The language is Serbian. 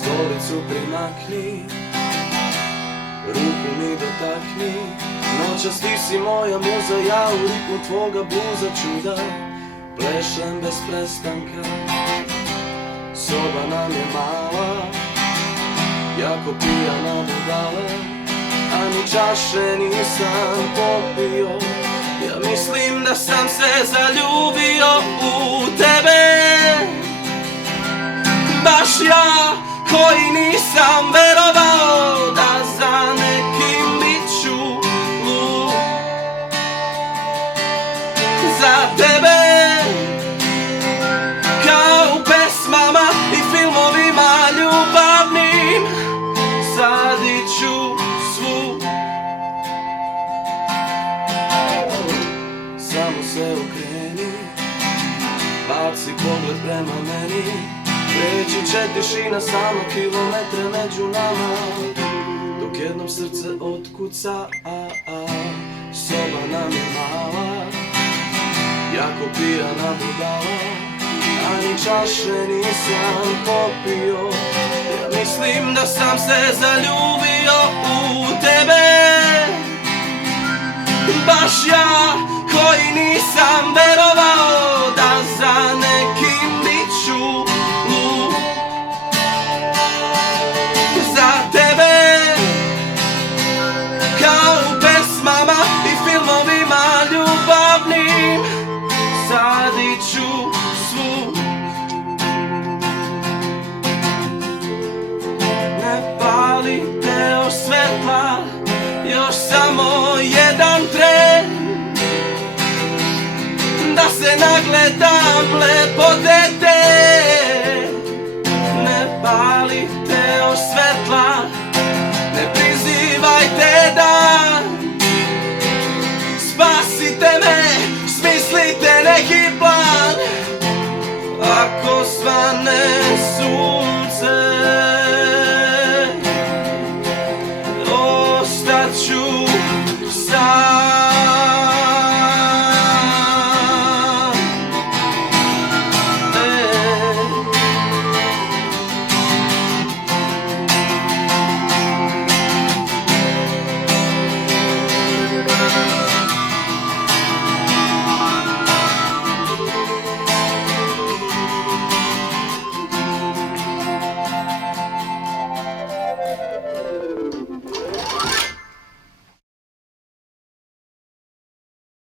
stolicu primakni, ruku mi dotakni. Noćas ti si moja muza, ja u ritmu tvoga bluza ću da plešem bez prestanka. Soba nam je mala, jako pijana budala, a ni čaše nisam popio. Ja mislim da sam se zaljubio u tebe, baš ja koji nisam verovao da za nekim bit ću lud. Za tebe kao u pesmama i filmovima ljubavnim sadit ću svu. Samo se okreni, baci pogled prema meni, preći će tišina samo kilometre među nama, dok jednom srce otkuca. Soba nam je mala, jako pijana budala, a ni čaše nisam popio. Ja mislim da sam se zaljubio u tebe, baš ja koji nisam verovao da za nekim bit ću lud. Za tebe kao u pesmama i filmovima ljubavnim sadit ću svu. Ne palite još svetla, još samo jedan tren, da se nagledam lepote